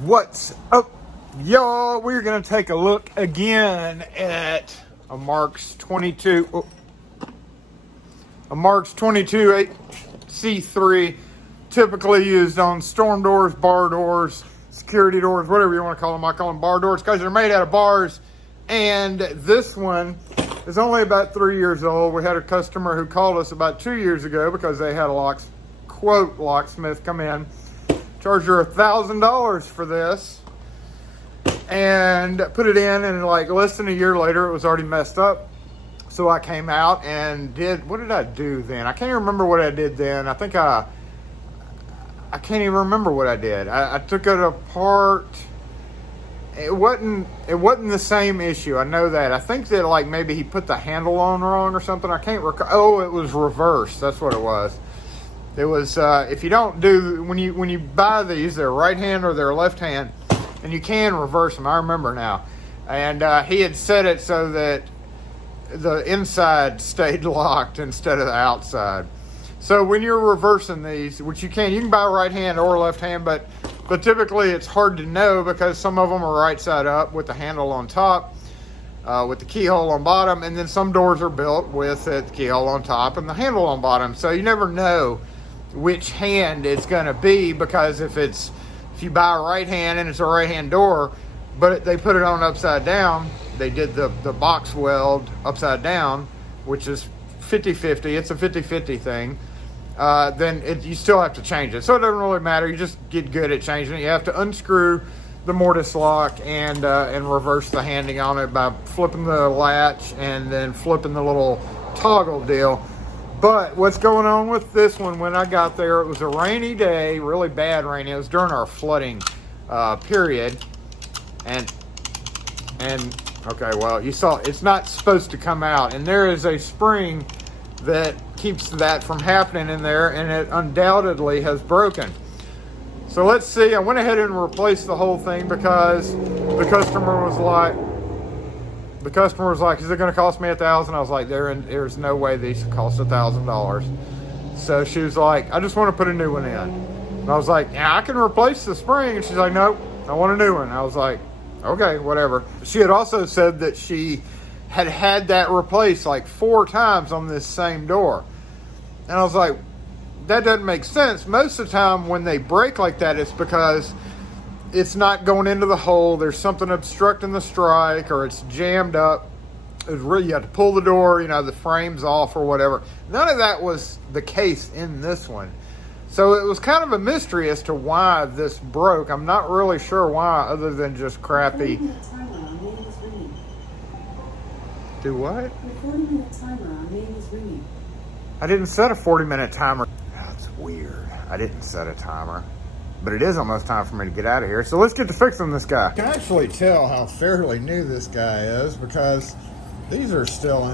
What's up, y'all? We're gonna take a look again at a Marks 22, a Marks 22 C3, typically used on storm doors, bar doors, security doors, whatever you want to call them. I call them bar doors because they're made out of bars. And this one is only about 3 years old. We had a customer who called us about 2 years ago because they had a locksmith come in, charged her $1,000 for this, and put it in, and like less than a year later, it was already messed up. So I came out and what did I do then? I can't even remember what I did then. I can't even remember what I did. I took it apart. It wasn't the same issue. I know that. I think that like maybe he put the handle on wrong or something. I can't recall. Oh, it was reversed. That's what it was. It was if you don't do when you buy these, they're right hand or they're left hand, and you can reverse them. I remember now. And he had set it so that the inside stayed locked instead of the outside. So when you're reversing these, which you can buy right hand or left hand, but typically it's hard to know because some of them are right side up with the handle on top, with the keyhole on bottom, and then some doors are built with the keyhole on top and the handle on bottom. So you never know which hand it's going to be, because if you buy a right hand and it's a right hand door, but they put it on upside down, they did the box weld upside down, which is 50-50, it's a 50-50 thing, then you still have to change it. So it doesn't really matter. You just get good at changing it. You have to unscrew the Mortise lock and reverse the handing on it by flipping the latch and then flipping the little toggle deal. But what's going on with this one, when I got there, it was a rainy day, really bad rain. It was during our flooding period. And okay, well, you saw it's not supposed to come out. And there is a spring that keeps that from happening in there, and it undoubtedly has broken. So let's see. I went ahead and replaced the whole thing because the customer was like, is it going to cost me $1,000? I was like, there's no way these cost $1,000. So she was like, I just want to put a new one in. And I was like, yeah, I can replace the spring. And she's like, nope, I want a new one. I was like, okay, whatever. She had also said that she had that replaced like 4 times on this same door. And I was like, that doesn't make sense. Most of the time when they break like that, it's because it's not going into the hole. There's something obstructing the strike, or it's jammed up. You have to pull the door, the frame's off or whatever. None of that was the case in this one. So it was kind of a mystery as to why this broke. I'm not really sure why, other than just crappy. Do what? The 40-minute timer on main is ringing. I didn't set a 40-minute timer. That's weird. I didn't set a timer. But it is almost time for me to get out of here. So let's get to fixing this guy. You can actually tell how fairly new this guy is because these are still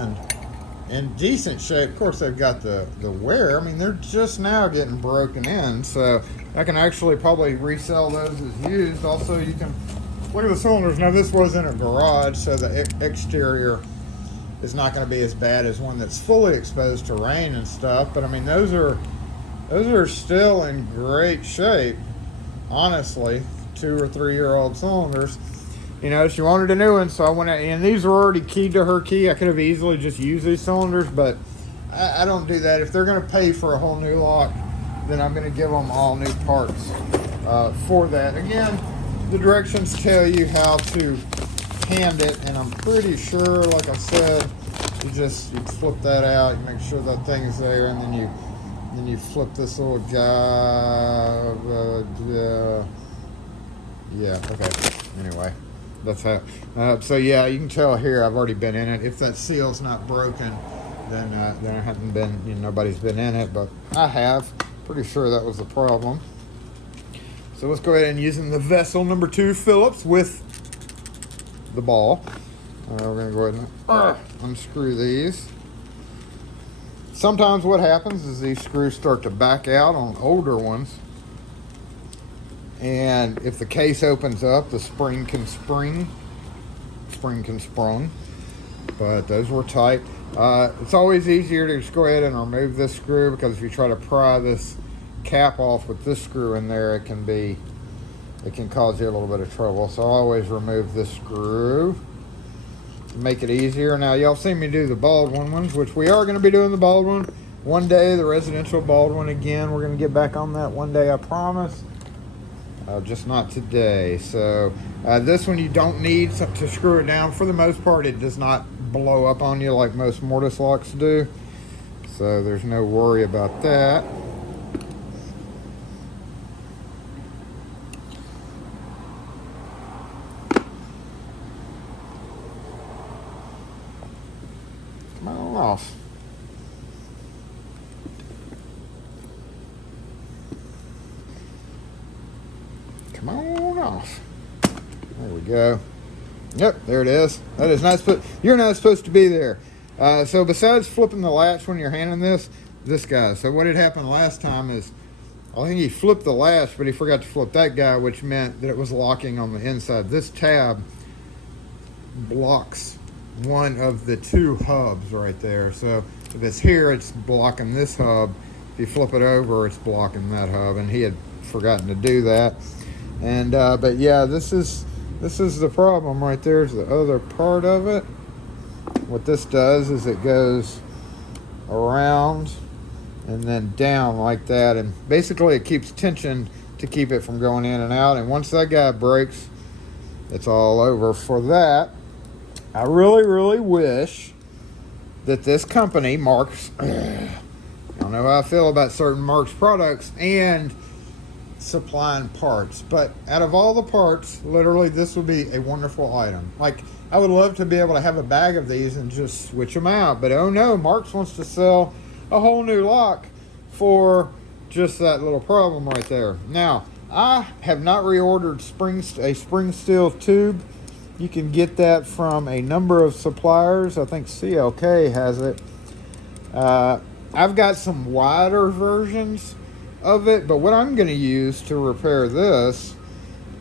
in decent shape. Of course, they've got the wear. I mean, they're just now getting broken in. So I can actually probably resell those as used. Also, you can look at the cylinders. Now, this was in a garage, so the exterior is not going to be as bad as one that's fully exposed to rain and stuff. But I mean, those are still in great shape. Honestly, 2 or 3 year old cylinders. She wanted a new one, so I went out, and these were already keyed to her key. I could have easily just used these cylinders, but I don't do that. If they're going to pay for a whole new lock, then I'm going to give them all new parts for that. Again, the directions tell you how to hand it, and I'm pretty sure, like I said, you flip that out, you make sure that thing's there, and then you flip this little guy. Yeah, okay. Anyway, that's how. So yeah, you can tell here I've already been in it. If that seal's not broken, then I haven't been. Nobody's been in it, but I have. Pretty sure that was the problem. So let's go ahead and using the vessel number 2 Phillips with the ball. We're gonna go ahead and unscrew these. Sometimes what happens is these screws start to back out on older ones, and if the case opens up, the spring can sprung, but those were tight. It's always easier to just go ahead and remove this screw, because if you try to pry this cap off with this screw in there, it can be it can cause you a little bit of trouble. So I always remove this screw to make it easier. Now y'all seen me do the bald ones, which we are going to be doing the bald one day, the residential bald one again. We're going to get back on that one day, I promise. Just not today. So this one you don't need to screw it down. For the most part, it does not blow up on you like most Mortise locks do. So there's no worry about that. Come on off. Come on off. There we go. Yep, there it is. That is not supposed. You're not supposed to be there. So besides flipping the latch when you're handling this guy. So what had happened last time is, I think he flipped the latch, but he forgot to flip that guy, which meant that it was locking on the inside. This tab blocks one of the two hubs right there. So if it's here, it's blocking this hub. If you flip it over, it's blocking that hub, and he had forgotten to do that. And but yeah, this is the problem right there. Is the other part of it. What this does is it goes around and then down like that, and basically it keeps tension to keep it from going in and out. And once that guy breaks, it's all over for that. I really wish that this company, Marks, I don't know how I feel about certain Marks products and supplying parts, but out of all the parts, literally this would be a wonderful item. Like, I would love to be able to have a bag of these and just switch them out, but oh no, Marks wants to sell a whole new lock for just that little problem right there. Now, I have not reordered a spring steel tube. You can get that from a number of suppliers. I think CLK has it. I've got some wider versions of it, but what I'm going to use to repair this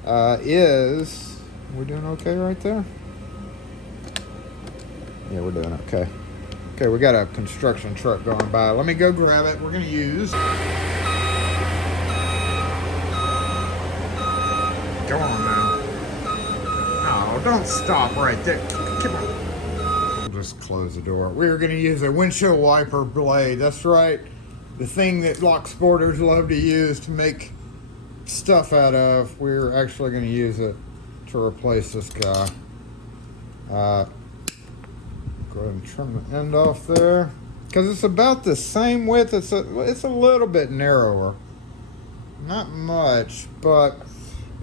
is, we're doing okay right there? Yeah, we're doing okay. Okay, we got a construction truck going by. Let me go grab it. We're going to use. Go on now. Oh, don't stop right there. Come on. We'll just close the door. We're going to use a windshield wiper blade. That's right. The thing that lock sporters love to use to make stuff out of. We're actually going to use it to replace this guy. Go ahead and trim the end off there, because it's about the same width. It's a little bit narrower, not much, but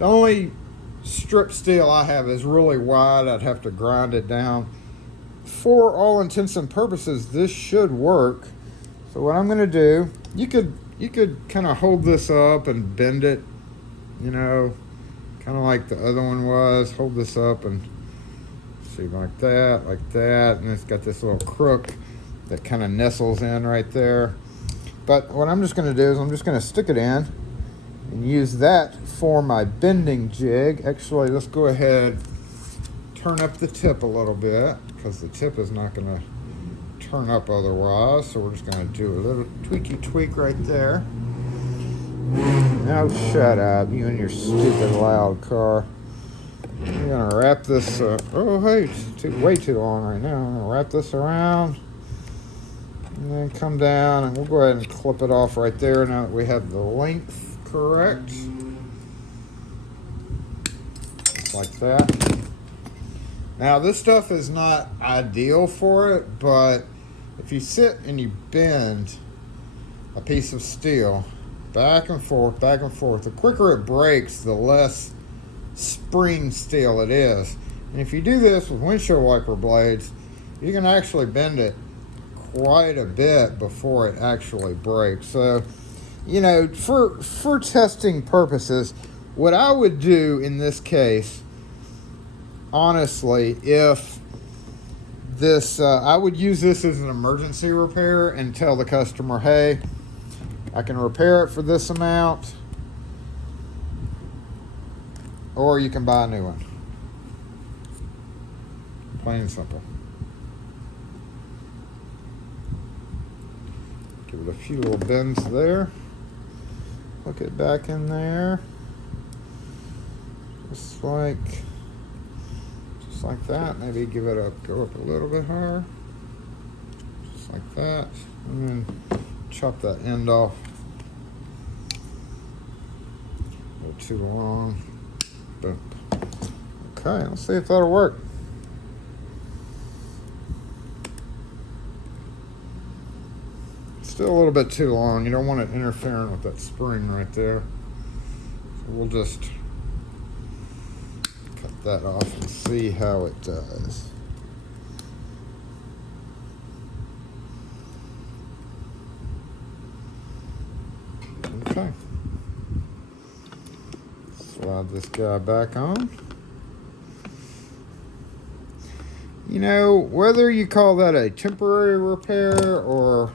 the only strip steel I have is really wide. I'd have to grind it down. For all intents and purposes, this should work. So what I'm going to do, you could kind of hold this up and bend it, you know, kind of like the other one was. Hold this up and see, like that, and it's got this little crook that kind of nestles in right there. But what I'm just going to do is I'm just going to stick it in and use that for my bending jig. Actually, let's go ahead, turn up the tip a little bit, because the tip is not going to turn up otherwise. So we're just going to do a little tweak right there. Now shut up, you and your stupid loud car. I'm gonna wrap this. Oh, hey, it's way too long right now. I'm gonna wrap this around and then come down, and we'll go ahead and clip it off right there now that we have the length correct. Just like that. Now, this stuff is not ideal for it, but if you sit and you bend a piece of steel back and forth, the quicker it breaks, the less spring steel it is. And if you do this with windshield wiper blades, you can actually bend it quite a bit before it actually breaks. So, you know, for testing purposes, what I would do in this case, honestly, if this, I would use this as an emergency repair and tell the customer, hey, I can repair it for this amount, or you can buy a new one. Plain and simple. Give it a few little bends there. Hook it back in there. just like that. Maybe give it up, go up a little bit higher, just like that, and then chop that end off. A little too long. Boom. Okay, let's see if that'll work. Still a little bit too long. You don't want it interfering with that spring right there. So we'll just cut that off and see how it does. Okay. Slide this guy back on. You know, whether you call that a temporary repair or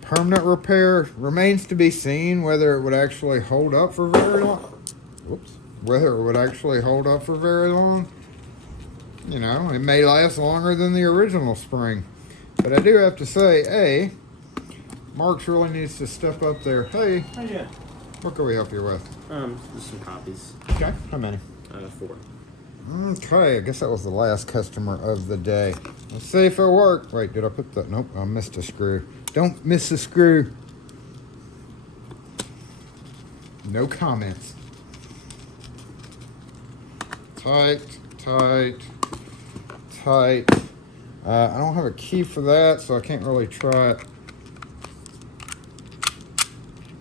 permanent repair remains to be seen, whether it would actually hold up for very long. Whoops. Whether it would actually hold up for very long. You know, it may last longer than the original spring. But I do have to say, Marks really needs to step up there. Hey. Oh, yeah. What can we help you with? Just some copies. Okay. How many? 4. Okay, I guess that was the last customer of the day. Let's see if it'll work. Wait, did I put that? Nope, I missed a screw. Don't miss a screw. No comments. Tight, tight, tight. I don't have a key for that, so I can't really try it.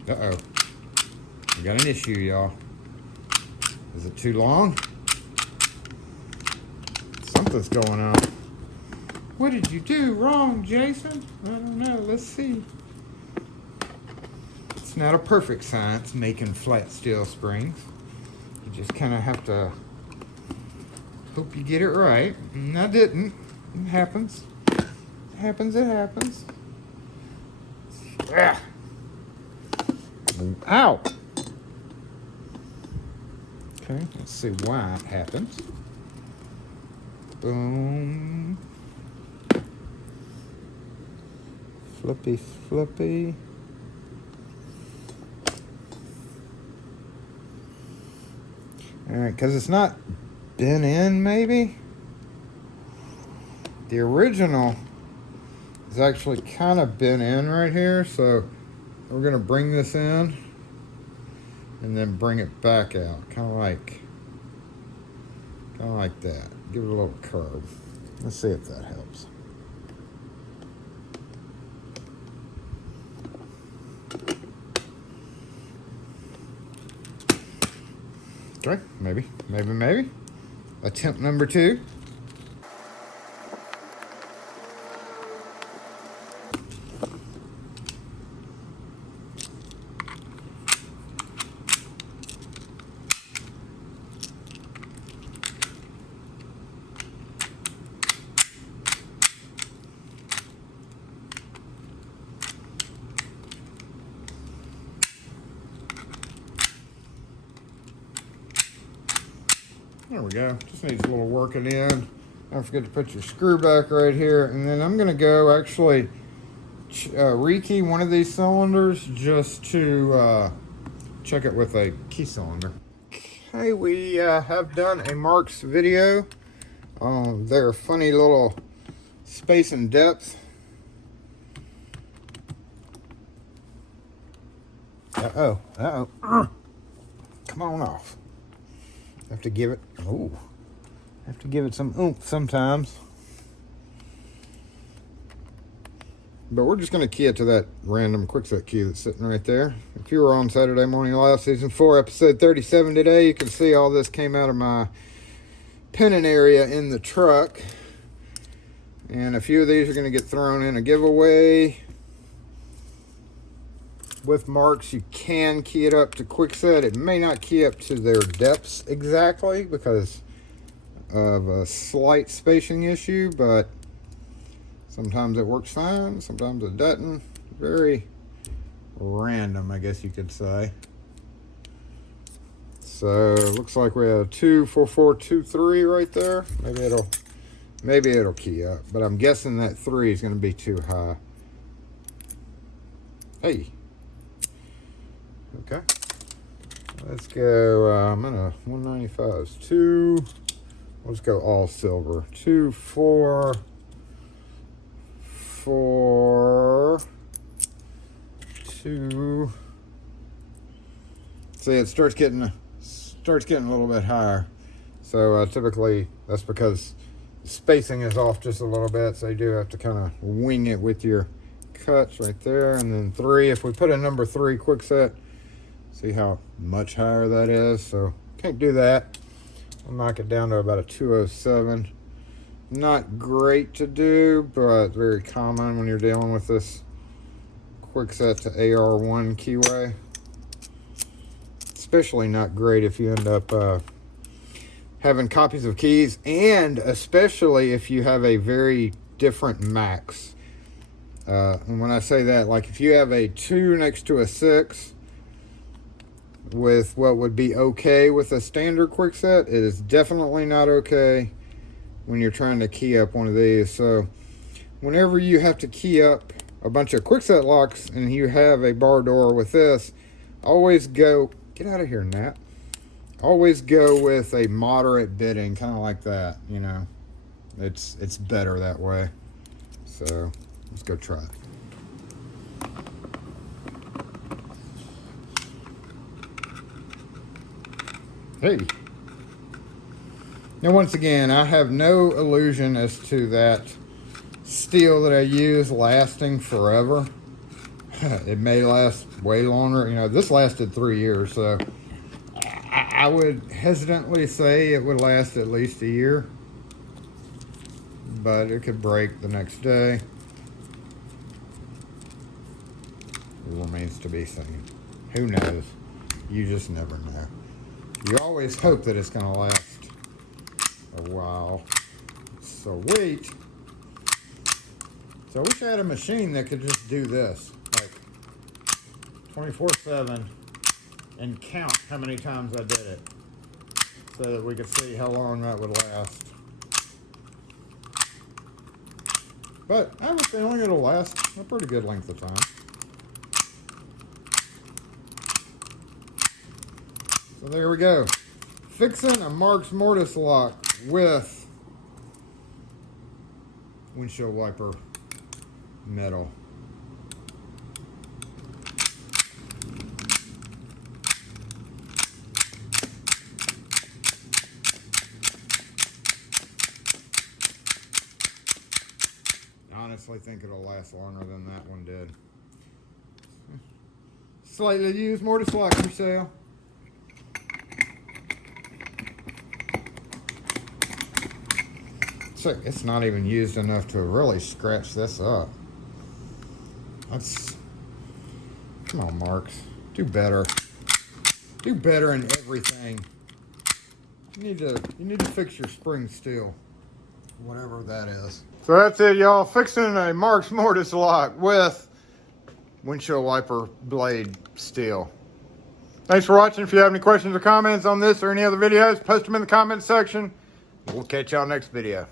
Uh-oh. We got an issue, y'all. Is it too long? Something's going on. What did you do wrong, Jason? I don't know. Let's see. It's not a perfect science making flat steel springs. You just kind of have to hope you get it right. And I didn't. It happens. It happens. It happens. Ah. Ow. Okay, let's see why it happens. Boom. Flippy, flippy. Alright, because it's not bent in, maybe? The original is actually kind of bent in right here, so we're going to bring this in and then bring it back out, kind of like that. Give it a little curve. Let's see if that helps. Okay, maybe. Attempt number 2. There we go. Just needs a little working in. Don't forget to put your screw back right here. And then I'm going to go actually rekey one of these cylinders just to check it with a key cylinder. Okay, we have done a Marks video on their funny little space and depth. Uh-oh. Come on off. Have to give it some oomph sometimes. But we're just going to key it to that random quickset key that's sitting right there. If you were on Saturday Morning Live Season 4, Episode 37 today, you can see all this came out of my pinning area in the truck. And a few of these are going to get thrown in a giveaway. With Marks, you can key it up to quickset. It may not key up to their depths exactly because of a slight spacing issue, but sometimes it works fine, sometimes it doesn't. Very random, I guess you could say. So it looks like we have 24423 right there. Maybe it'll key up, but I'm guessing that 3 is going to be too high. Hey. Okay. Let's go. I'm going to was 2, let's go all silver. 2, 4, 4, 2. See, it starts getting a little bit higher. So typically that's because the spacing is off just a little bit, so you do have to kind of wing it with your cuts right there. And then 3, if we put a number 3 quick set, see how much higher that is. So can't do that. I'll knock it down to about a 207. Not great to do, but very common when you're dealing with this quick set to AR1 keyway. Especially not great if you end up having copies of keys, and especially if you have a very different max. And when I say that, like if you have a 2 next to a 6 with what would be okay with a standard quick set, it is definitely not okay when you're trying to key up one of these. So whenever you have to key up a bunch of quick set locks and you have a bar door with this, always go, get out of here, Nat. Always go with a moderate bitting, kind of like that, you know. It's better that way. So let's go try it. Hey. Now once again, I have no illusion as to that steel that I use lasting forever. It may last way longer. You know, this lasted 3 years, so I would hesitantly say it would last at least a year, but it could break the next day. It remains to be seen. Who knows? You just never know. You always hope that it's going to last a while. Sweet. So I wish I had a machine that could just do this, like 24/7, and count how many times I did it, so that we could see how long that would last. But I have a feeling it'll last a pretty good length of time. So there we go. Fixing a Mortise Lock with windshield wiper metal. I honestly think it'll last longer than that one did. Slightly used Mortise Lock for sale. It's not even used enough to really scratch this up. Come on, Marks. Do better. Do better in everything. You need to fix your spring steel, whatever that is. So that's it, y'all. Fixing a Mortise Lock with windshield wiper blade steel. Thanks for watching. If you have any questions or comments on this or any other videos, post them in the comments section. We'll catch y'all next video.